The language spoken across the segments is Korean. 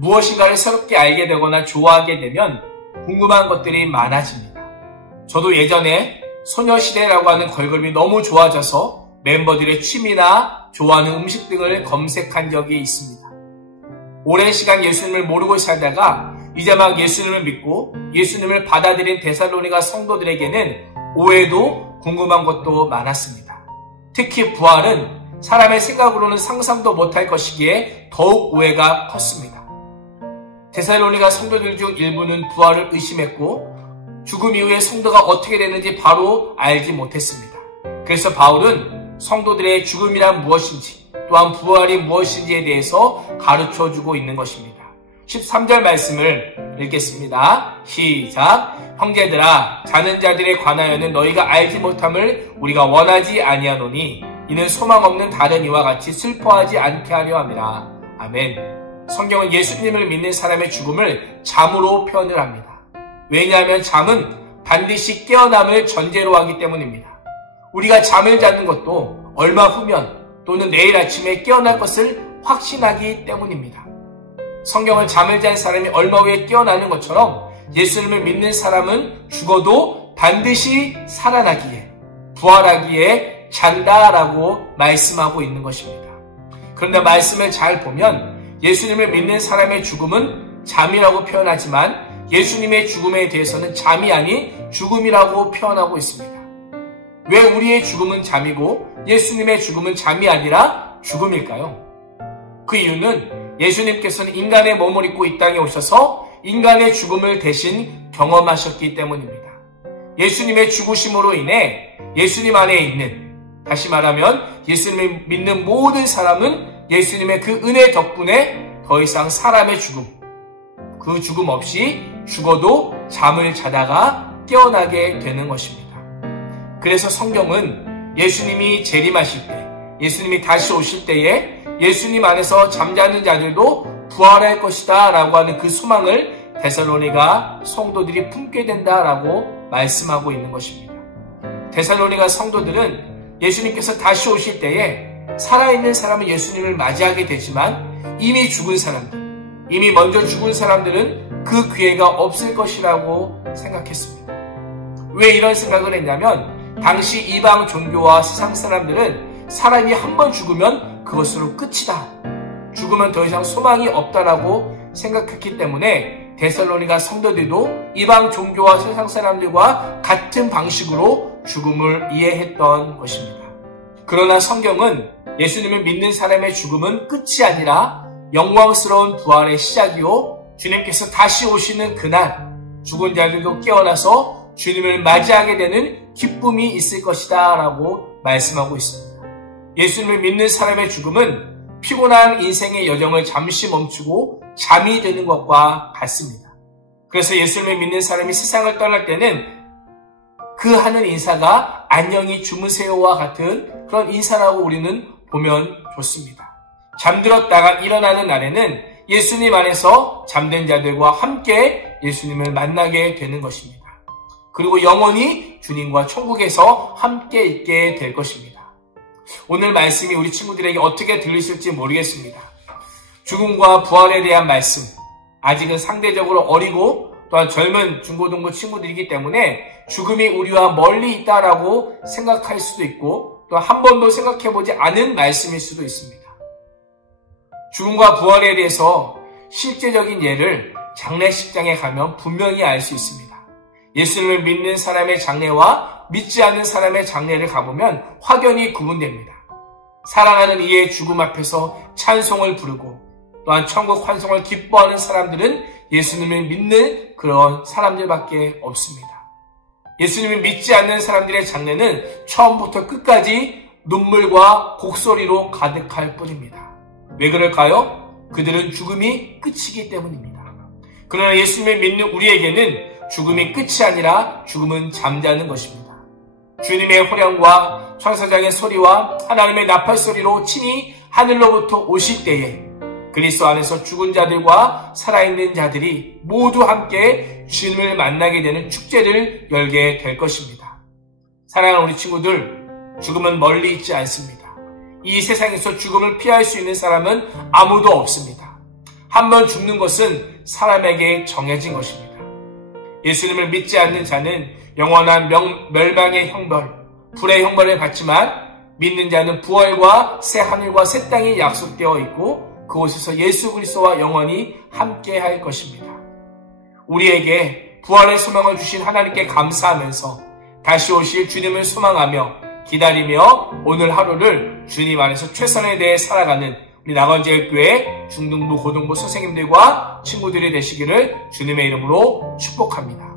무엇인가를 새롭게 알게 되거나 좋아하게 되면 궁금한 것들이 많아집니다. 저도 예전에 소녀시대라고 하는 걸그룹이 너무 좋아져서 멤버들의 취미나 좋아하는 음식 등을 검색한 적이 있습니다. 오랜 시간 예수님을 모르고 살다가 이제 막 예수님을 믿고 예수님을 받아들인 데살로니가 성도들에게는 오해도 궁금한 것도 많았습니다. 특히 부활은 사람의 생각으로는 상상도 못할 것이기에 더욱 오해가 컸습니다. 데살로니가 성도들 중 일부는 부활을 의심했고 죽음 이후에 성도가 어떻게 되는지 바로 알지 못했습니다. 그래서 바울은 성도들의 죽음이란 무엇인지 또한 부활이 무엇인지에 대해서 가르쳐주고 있는 것입니다. 13절 말씀을 읽겠습니다. 시작. 형제들아, 자는 자들에 관하여는 너희가 알지 못함을 우리가 원하지 아니하노니 이는 소망 없는 다른 이와 같이 슬퍼하지 않게 하려 함이라. 아멘. 성경은 예수님을 믿는 사람의 죽음을 잠으로 표현을 합니다. 왜냐하면 잠은 반드시 깨어남을 전제로 하기 때문입니다. 우리가 잠을 자는 것도 얼마 후면 또는 내일 아침에 깨어날 것을 확신하기 때문입니다. 성경은 잠을 잔 사람이 얼마 후에 깨어나는 것처럼 예수님을 믿는 사람은 죽어도 반드시 살아나기에, 부활하기에 잔다라고 말씀하고 있는 것입니다. 그런데 말씀을 잘 보면 예수님을 믿는 사람의 죽음은 잠이라고 표현하지만 예수님의 죽음에 대해서는 잠이 아닌 죽음이라고 표현하고 있습니다. 왜 우리의 죽음은 잠이고 예수님의 죽음은 잠이 아니라 죽음일까요? 그 이유는 예수님께서는 인간의 몸을 입고 이 땅에 오셔서 인간의 죽음을 대신 경험하셨기 때문입니다. 예수님의 죽으심으로 인해 예수님 안에 있는, 다시 말하면 예수님을 믿는 모든 사람은 예수님의 그 은혜 덕분에 더 이상 사람의 죽음, 그 죽음 없이 죽어도 잠을 자다가 깨어나게 되는 것입니다. 그래서 성경은 예수님이 재림하실 때, 예수님이 다시 오실 때에 예수님 안에서 잠자는 자들도 부활할 것이다 라고 하는 그 소망을 데살로니가 성도들이 품게 된다라고 말씀하고 있는 것입니다. 데살로니가 성도들은 예수님께서 다시 오실 때에 살아있는 사람은 예수님을 맞이하게 되지만 이미 죽은 사람들, 이미 먼저 죽은 사람들은 그 기회가 없을 것이라고 생각했습니다. 왜 이런 생각을 했냐면 당시 이방 종교와 세상 사람들은 사람이 한 번 죽으면 그것으로 끝이다, 죽으면 더 이상 소망이 없다라고 생각했기 때문에 데살로니가 성도들도 이방 종교와 세상 사람들과 같은 방식으로 죽음을 이해했던 것입니다. 그러나 성경은 예수님을 믿는 사람의 죽음은 끝이 아니라 영광스러운 부활의 시작이요, 주님께서 다시 오시는 그날 죽은 자들도 깨어나서 주님을 맞이하게 되는 기쁨이 있을 것이다 라고 말씀하고 있습니다. 예수님을 믿는 사람의 죽음은 피곤한 인생의 여정을 잠시 멈추고 잠이 드는 것과 같습니다. 그래서 예수님을 믿는 사람이 세상을 떠날 때는 그 하는 인사가 안녕히 주무세요와 같은 그런 인사라고 우리는 보면 좋습니다. 잠들었다가 일어나는 날에는 예수님 안에서 잠든 자들과 함께 예수님을 만나게 되는 것입니다. 그리고 영원히 주님과 천국에서 함께 있게 될 것입니다. 오늘 말씀이 우리 친구들에게 어떻게 들리실지 모르겠습니다. 죽음과 부활에 대한 말씀, 아직은 상대적으로 어리고 또한 젊은 중고등부 친구들이기 때문에 죽음이 우리와 멀리 있다라고 생각할 수도 있고 또 한 번도 생각해보지 않은 말씀일 수도 있습니다. 죽음과 부활에 대해서 실제적인 예를 장례식장에 가면 분명히 알 수 있습니다. 예수님을 믿는 사람의 장례와 믿지 않는 사람의 장례를 가보면 확연히 구분됩니다. 사랑하는 이의 죽음 앞에서 찬송을 부르고 또한 천국 환송을 기뻐하는 사람들은 예수님을 믿는 그런 사람들밖에 없습니다. 예수님을 믿지 않는 사람들의 장례는 처음부터 끝까지 눈물과 곡소리로 가득할 뿐입니다. 왜 그럴까요? 그들은 죽음이 끝이기 때문입니다. 그러나 예수님을 믿는 우리에게는 죽음이 끝이 아니라 죽음은 잠자는 것입니다. 주님의 호령과 천사장의 소리와 하나님의 나팔 소리로 친히 하늘로부터 오실 때에 그리스도 안에서 죽은 자들과 살아있는 자들이 모두 함께 주님을 만나게 되는 축제를 열게 될 것입니다. 사랑하는 우리 친구들, 죽음은 멀리 있지 않습니다. 이 세상에서 죽음을 피할 수 있는 사람은 아무도 없습니다. 한번 죽는 것은 사람에게 정해진 것입니다. 예수님을 믿지 않는 자는 영원한 멸망의 형벌, 불의 형벌을 받지만 믿는 자는 부활과 새 하늘과 새 땅이 약속되어 있고 그곳에서 예수 그리스도와 영원히 함께할 것입니다. 우리에게 부활의 소망을 주신 하나님께 감사하면서 다시 오실 주님을 소망하며 기다리며 오늘 하루를 주님 안에서 최선을 다해 살아가는 우리 낙원제일교회 중등부 고등부 선생님들과 친구들이 되시기를 주님의 이름으로 축복합니다.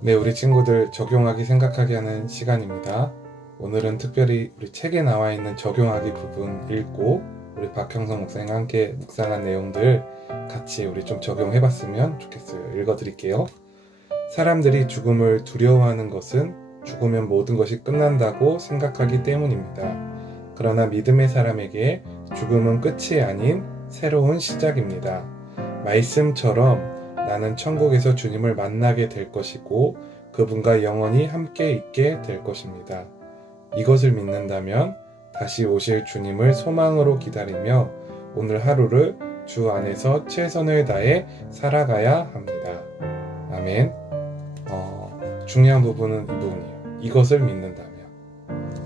네, 우리 친구들 적용하기 생각하게 하는 시간입니다. 오늘은 특별히 우리 책에 나와 있는 적용하기 부분 읽고 우리 박형성 목사님과 함께 묵상한 내용들 같이 우리 좀 적용해봤으면 좋겠어요. 읽어드릴게요. 사람들이 죽음을 두려워하는 것은 죽으면 모든 것이 끝난다고 생각하기 때문입니다. 그러나 믿음의 사람에게 죽음은 끝이 아닌 새로운 시작입니다. 말씀처럼 나는 천국에서 주님을 만나게 될 것이고 그분과 영원히 함께 있게 될 것입니다. 이것을 믿는다면 다시 오실 주님을 소망으로 기다리며 오늘 하루를 주 안에서 최선을 다해 살아가야 합니다. 아멘. 중요한 부분은 이 부분이에요. 이것을 믿는다면.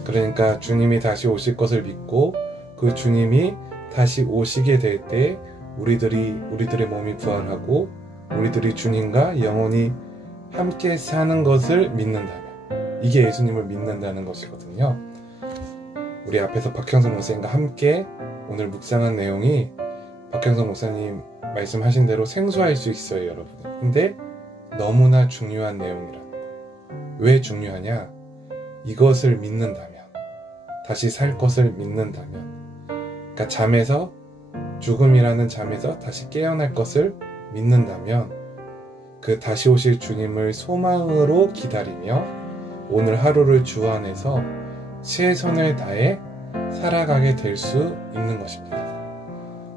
그러니까 주님이 다시 오실 것을 믿고 그 주님이 다시 오시게 될 때 우리들의 몸이 부활하고 우리들이 주님과 영원히 함께 사는 것을 믿는다면 이게 예수님을 믿는다는 것이거든요. 우리 앞에서 박형성 목사님과 함께 오늘 묵상한 내용이 박형성 목사님 말씀하신 대로 생소할 수 있어요, 여러분. 근데 너무나 중요한 내용이라는 거예요. 왜 중요하냐? 이것을 믿는다면, 다시 살 것을 믿는다면, 그러니까 죽음이라는 잠에서 다시 깨어날 것을 믿는다면 그 다시 오실 주님을 소망으로 기다리며 오늘 하루를 주 안에서 최선을 다해 살아가게 될 수 있는 것입니다.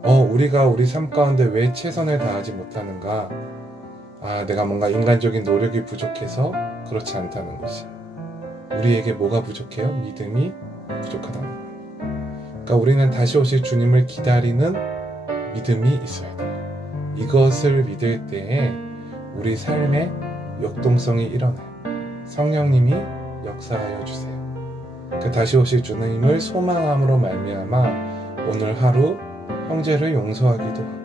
우리가 우리 삶 가운데 왜 최선을 다하지 못하는가? 내가 뭔가 인간적인 노력이 부족해서 그렇지 않다는 것이. 우리에게 뭐가 부족해요? 믿음이 부족하다는 거예요. 그러니까 우리는 다시 오실 주님을 기다리는 믿음이 있어야 돼요. 이것을 믿을 때에 우리 삶에 역동성이 일어나요. 성령님이 역사하여 주세요. 그 다시 오실 주님을 소망함으로 말미암아 오늘 하루 형제를 용서하기도 하고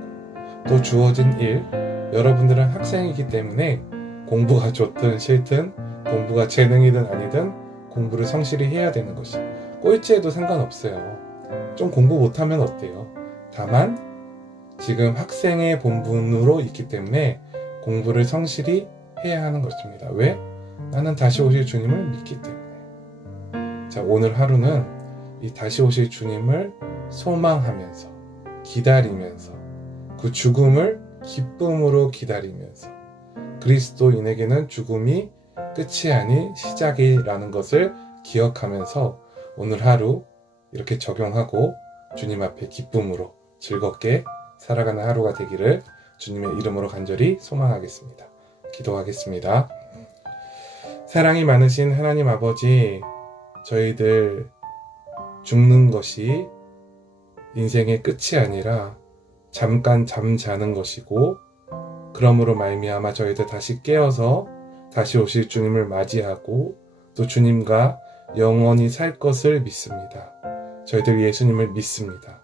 또 주어진 일, 여러분들은 학생이기 때문에 공부가 좋든 싫든 공부가 재능이든 아니든 공부를 성실히 해야 되는 것이 꼴찌해도 상관없어요. 좀 공부 못하면 어때요? 다만 지금 학생의 본분으로 있기 때문에 공부를 성실히 해야 하는 것입니다. 왜? 나는 다시 오실 주님을 믿기 때문에. 자, 오늘 하루는 이 다시 오실 주님을 소망하면서 기다리면서 그 죽음을 기쁨으로 기다리면서 그리스도인에게는 죽음이 끝이 아닌 시작이라는 것을 기억하면서 오늘 하루 이렇게 적용하고 주님 앞에 기쁨으로 즐겁게 살아가는 하루가 되기를 주님의 이름으로 간절히 소망하겠습니다. 기도하겠습니다. 사랑이 많으신 하나님 아버지, 저희들 죽는 것이 인생의 끝이 아니라 잠깐 잠자는 것이고 그러므로 말미암아 저희들 다시 깨어서 다시 오실 주님을 맞이하고 또 주님과 영원히 살 것을 믿습니다. 저희들 예수님을 믿습니다.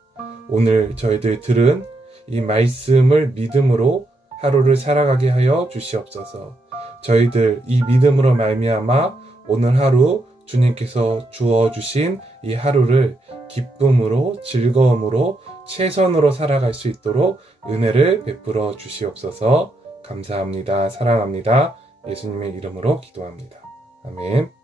오늘 저희들 들은 이 말씀을 믿음으로 하루를 살아가게 하여 주시옵소서. 저희들 이 믿음으로 말미암아 오늘 하루 주님께서 주어주신 이 하루를 기쁨으로 즐거움으로 최선으로 살아갈 수 있도록 은혜를 베풀어 주시옵소서. 감사합니다. 사랑합니다. 예수님의 이름으로 기도합니다. 아멘.